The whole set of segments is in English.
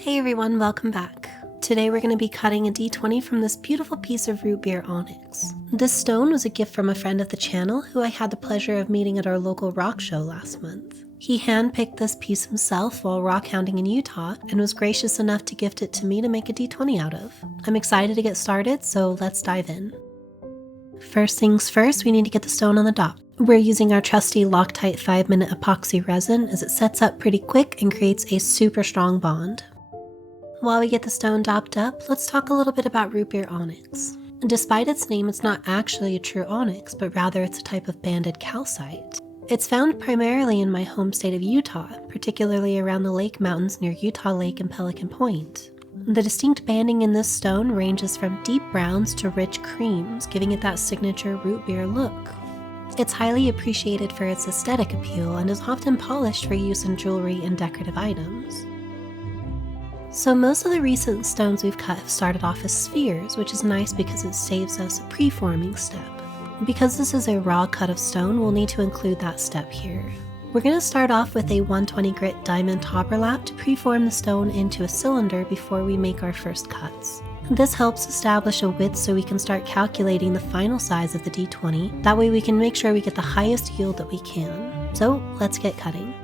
Hey everyone, welcome back. Today we're going to be cutting a D20 from this beautiful piece of Root Beer Onyx. This stone was a gift from a friend of the channel who I had the pleasure of meeting at our local rock show last month. He handpicked this piece himself while rock hounding in Utah and was gracious enough to gift it to me to make a D20 out of. I'm excited to get started, so let's dive in. First things first, we need to get the stone on the dop. We're using our trusty Loctite 5-minute epoxy resin as it sets up pretty quick and creates a super strong bond. While we get the stone dopped up, let's talk a little bit about Root Beer Onyx. Despite its name, it's not actually a true onyx, but rather it's a type of banded calcite. It's found primarily in my home state of Utah, particularly around the lake mountains near Utah Lake and Pelican Point. The distinct banding in this stone ranges from deep browns to rich creams, giving it that signature root beer look. It's highly appreciated for its aesthetic appeal and is often polished for use in jewelry and decorative items. So most of the recent stones we've cut have started off as spheres, which is nice because it saves us a pre-forming step. Because this is a raw cut of stone, we'll need to include that step here. We're going to start off with a 120 grit diamond topperlap to pre-form the stone into a cylinder before we make our first cuts. This helps establish a width so we can start calculating the final size of the D20. That way we can make sure we get the highest yield that we can. So let's get cutting.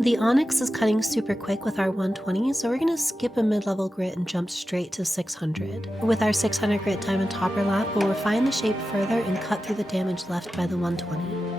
The Onyx is cutting super quick with our 120, so we're going to skip a mid-level grit and jump straight to 600. With our 600 grit diamond topper lap, we'll refine the shape further and cut through the damage left by the 120.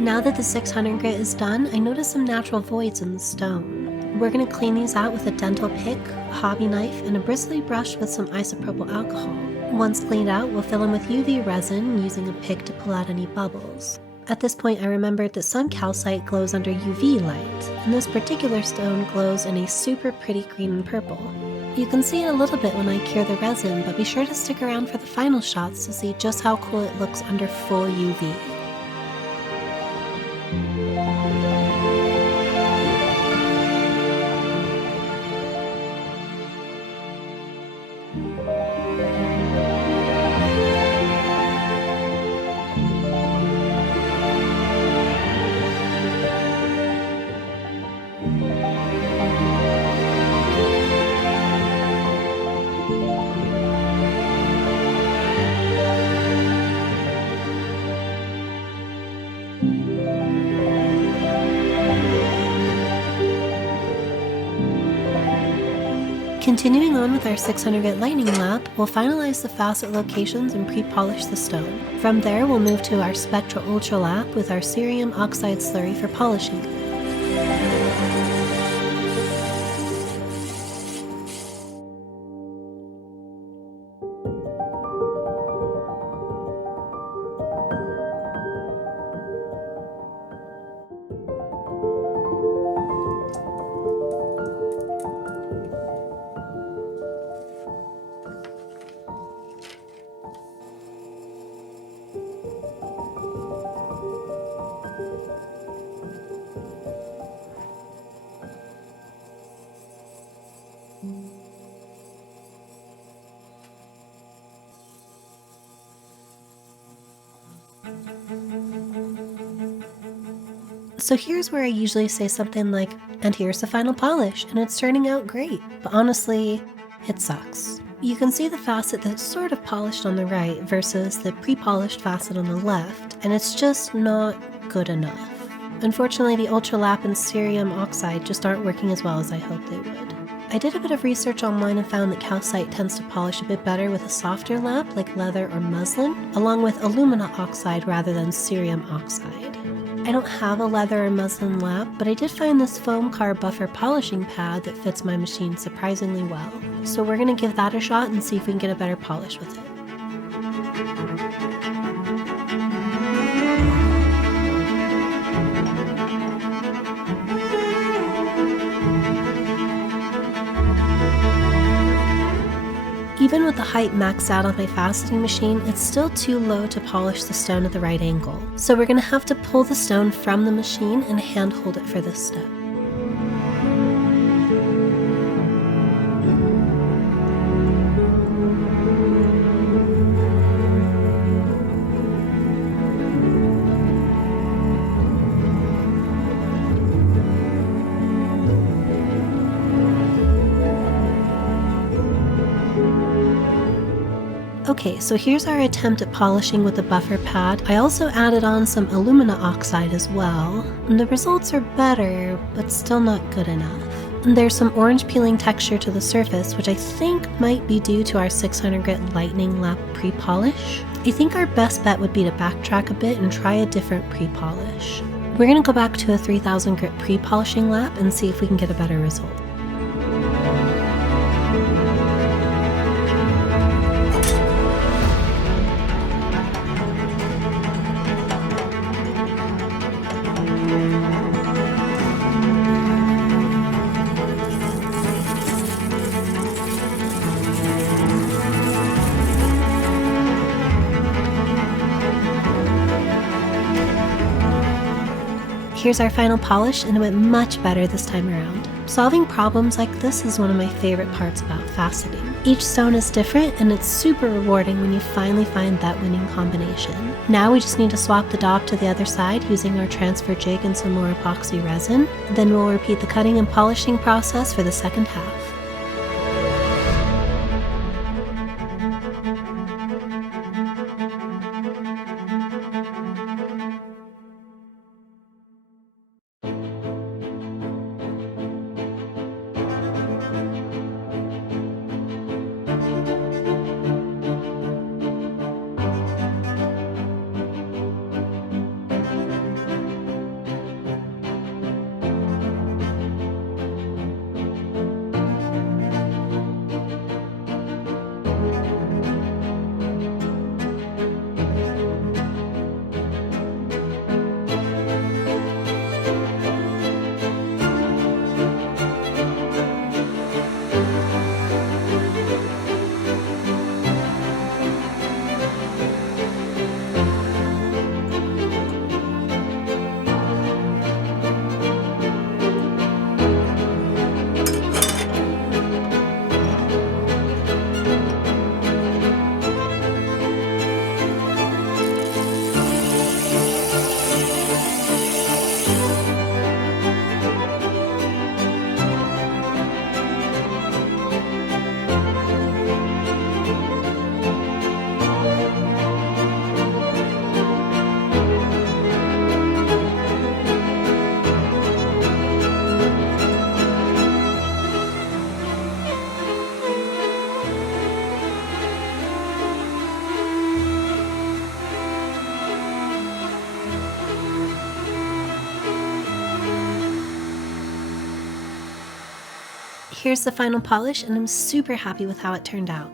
Now that the 600 grit is done, I noticed some natural voids in the stone. We're going to clean these out with a dental pick, a hobby knife, and a bristly brush with some isopropyl alcohol. Once cleaned out, we'll fill them with UV resin using a pick to pull out any bubbles. At this point, I remembered that some calcite glows under UV light, and this particular stone glows in a super pretty green and purple. You can see it a little bit when I cure the resin, but be sure to stick around for the final shots to see just how cool it looks under full UV. Continuing on with our 600-grit lightning lap, we'll finalize the facet locations and pre-polish the stone. From there, we'll move to our Spectra Ultra lap with our cerium oxide slurry for polishing. So here's where I usually say something like, and here's the final polish, and it's turning out great. But honestly, it sucks. You can see the facet that's sort of polished on the right versus the pre-polished facet on the left, and it's just not good enough. Unfortunately, the Ultra Lap and cerium oxide just aren't working as well as I hoped they would. I did a bit of research online and found that calcite tends to polish a bit better with a softer lap like leather or muslin, along with alumina oxide rather than cerium oxide. I don't have a leather or muslin lap, but I did find this foam car buffer polishing pad that fits my machine surprisingly well. So we're going to give that a shot and see if we can get a better polish with it. Even with the height maxed out on my faceting machine, it's still too low to polish the stone at the right angle. So we're going to have to pull the stone from the machine and hand hold it for this step. Okay, so here's our attempt at polishing with the buffer pad. I also added on some alumina oxide as well, and the results are better, but still not good enough. And there's some orange peeling texture to the surface, which I think might be due to our 600 grit lightning lap pre-polish. I think our best bet would be to backtrack a bit and try a different pre-polish. We're going to go back to a 3000 grit pre-polishing lap and see if we can get a better result. Here's our final polish, and it went much better this time around. Solving problems like this is one of my favorite parts about faceting. Each stone is different, and it's super rewarding when you finally find that winning combination. Now we just need to swap the dop to the other side using our transfer jig and some more epoxy resin. Then we'll repeat the cutting and polishing process for the second half. Here's the final polish, and I'm super happy with how it turned out.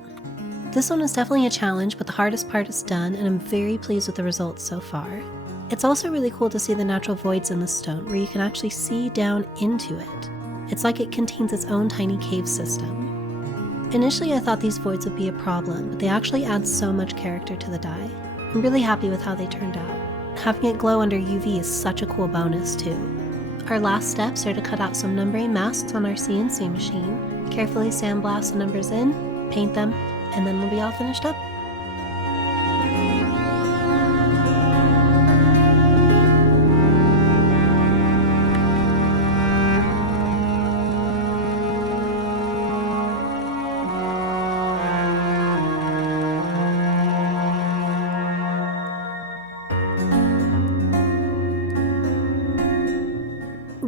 This one is definitely a challenge, but the hardest part is done, and I'm very pleased with the results so far. It's also really cool to see the natural voids in the stone, where you can actually see down into it. It's like it contains its own tiny cave system. Initially I thought these voids would be a problem, but they actually add so much character to the dye. I'm really happy with how they turned out. Having it glow under UV is such a cool bonus too. Our last steps are to cut out some numbering masks on our CNC machine, carefully sandblast the numbers in, paint them, and then we'll be all finished up.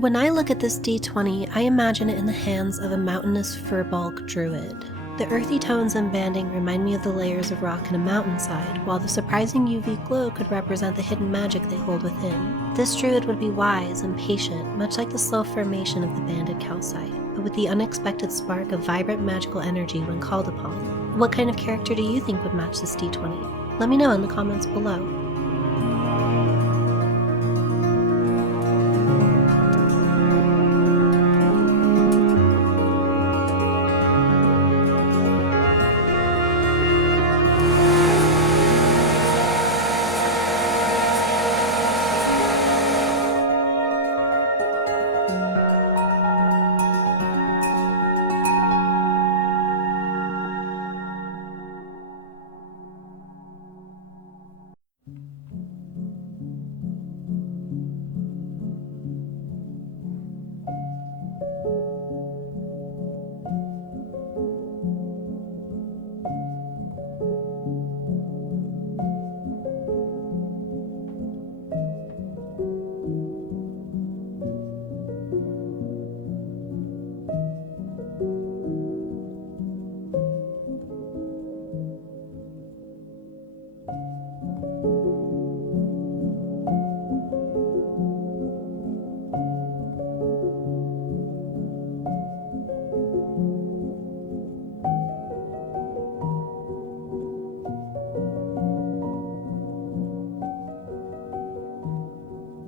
When I look at this D20, I imagine it in the hands of a mountainous fur-bulk druid. The earthy tones and banding remind me of the layers of rock in a mountainside, while the surprising UV glow could represent the hidden magic they hold within. This druid would be wise and patient, much like the slow formation of the banded calcite, but with the unexpected spark of vibrant magical energy when called upon. What kind of character do you think would match this D20? Let me know in the comments below.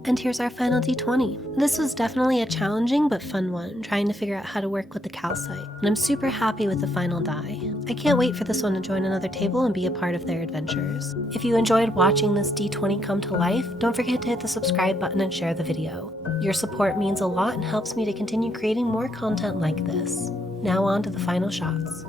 And here's our final D20. This was definitely a challenging but fun one, trying to figure out how to work with the calcite, and I'm super happy with the final dye. I can't wait for this one to join another table and be a part of their adventures. If you enjoyed watching this D20 come to life, don't forget to hit the subscribe button and share the video. Your support means a lot and helps me to continue creating more content like this. Now on to the final shots.